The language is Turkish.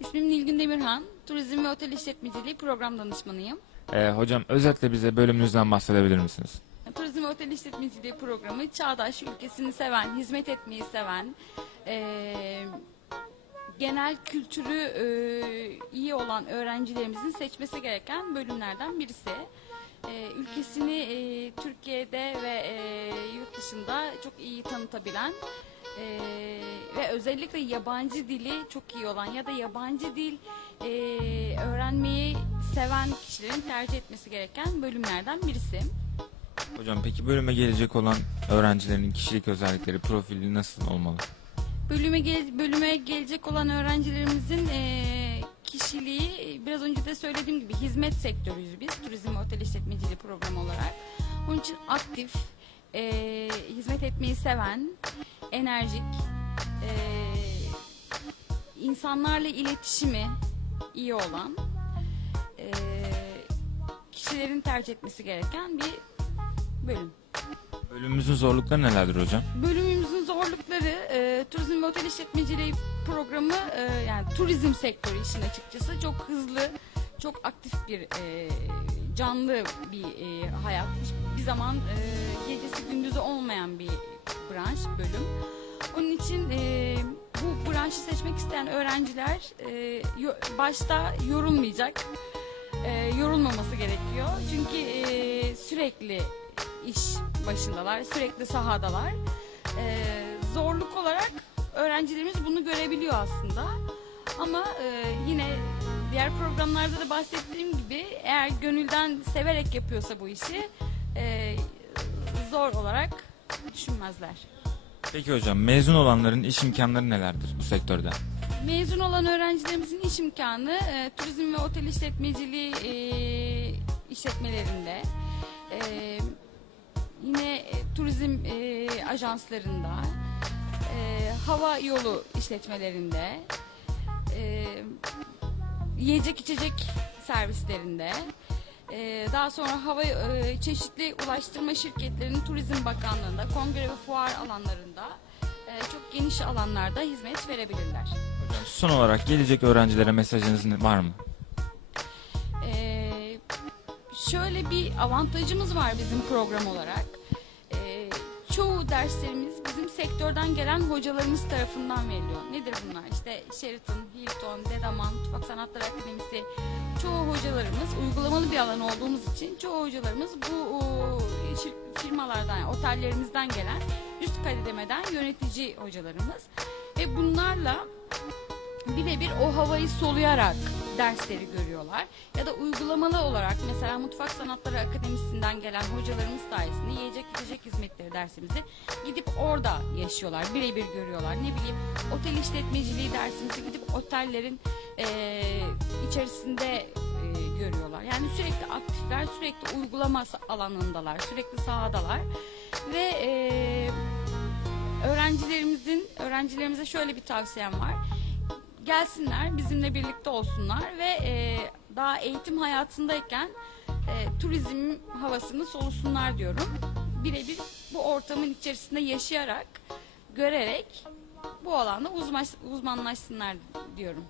İsmim Nilgün Demirhan. Turizm ve Otel İşletmeciliği program danışmanıyım. Ee, hocam özetle bize bölümünüzden bahsedebilir misiniz? Turizm ve Otel İşletmeciliği programı çağdaş, ülkesini seven, hizmet etmeyi seven, eee, genel kültürü eee, iyi olan öğrencilerimizin seçmesi gereken bölümlerden birisi. Eee, ülkesini eee, Türkiye'de ve eee, yurt dışında çok iyi tanıtabilen eee, ve özellikle yabancı dili çok iyi olan ya da yabancı dil eee, öğrenmeyi seven kişilerin tercih etmesi gereken bölümlerden birisi. Hocam peki bölüme gelecek olan öğrencilerin kişilik özellikleri, profili nasıl olmalı? Bölüme gel- bölüme gelecek olan öğrencilerimizin eee, kişiliği e, biraz önce de söylediğim gibi hizmet sektörüyüz biz turizm otel işletmeciliği programı olarak. Onun için aktif, eee, hizmet etmeyi seven, enerjik, eee, insanlarla iletişimi iyi olan eee, kişilerin tercih etmesi gereken bir bölüm. Bölümümüzün zorlukları nelerdir hocam? Bölümümüzün zorlukları e, turizm ve otel işletmeciliği programı e, yani turizm sektörü işin açıkçası çok hızlı, çok aktif bir e, canlı bir e, hayat. Bir zaman e, gecesi gündüzü olmayan bir branş, bölüm. Onun için e, bu branşı seçmek isteyen öğrenciler e, yo- başta yorulmayacak, e, yorulmaması gerekiyor. Çünkü e, sürekli iş başındalar, sürekli sahadalar. E, zorluk olarak öğrencilerimiz bunu görebiliyor aslında. Ama e, yine diğer programlarda da bahsettiğim gibi eğer gönülden severek yapıyorsa bu işi e, zor olarak düşünmezler. Peki hocam mezun olanların iş imkanları nelerdir bu sektörde? Mezun olan öğrencilerimizin iş imkanı e, turizm ve otel işletmeciliği e, işletmelerinde, e, yine e, turizm e, ajanslarında, hava yolu işletmelerinde, e, yiyecek içecek servislerinde, e, daha sonra hava e, çeşitli ulaştırma şirketlerinin Turizm Bakanlığı'nda, kongre ve fuar alanlarında e, çok geniş alanlarda hizmet verebilirler. Hocam son olarak gelecek öğrencilere mesajınız var mı? Ee, şöyle bir avantajımız var bizim program olarak. Çoğu derslerimiz bizim sektörden gelen hocalarımız tarafından veriliyor. Nedir bunlar? İşte Sheraton, Hilton, Dedaman, Mutfak Sanatları Akademisi. Çoğu hocalarımız uygulamalı bir alan olduğumuz için çoğu hocalarımız bu firmalardan, otellerimizden gelen üst kademeden yönetici hocalarımız. Ve bunlarla birebir o havayı soluyarak dersleri görüyorlar. Ya da uygulamalı olarak mesela Mutfak Sanatları Akademisi'nden gelen hocalarımız sayesinde yiyecek içecek hizmetleri dersimizi gidip orada yaşıyorlar. Birebir görüyorlar. Ne bileyim otel işletmeciliği dersimizi gidip otellerin eee, içerisinde eee, görüyorlar. Yani sürekli aktifler, sürekli uygulama alanındalar, sürekli sahadalar. Ve eee öğrencilerimizin öğrencilerimize şöyle bir tavsiyem var gelsinler, bizimle birlikte olsunlar ve e, daha eğitim hayatındayken e, turizm havasını solusunlar diyorum. Birebir bu ortamın içerisinde yaşayarak, görerek bu alanda uzman, uzmanlaşsınlar diyorum.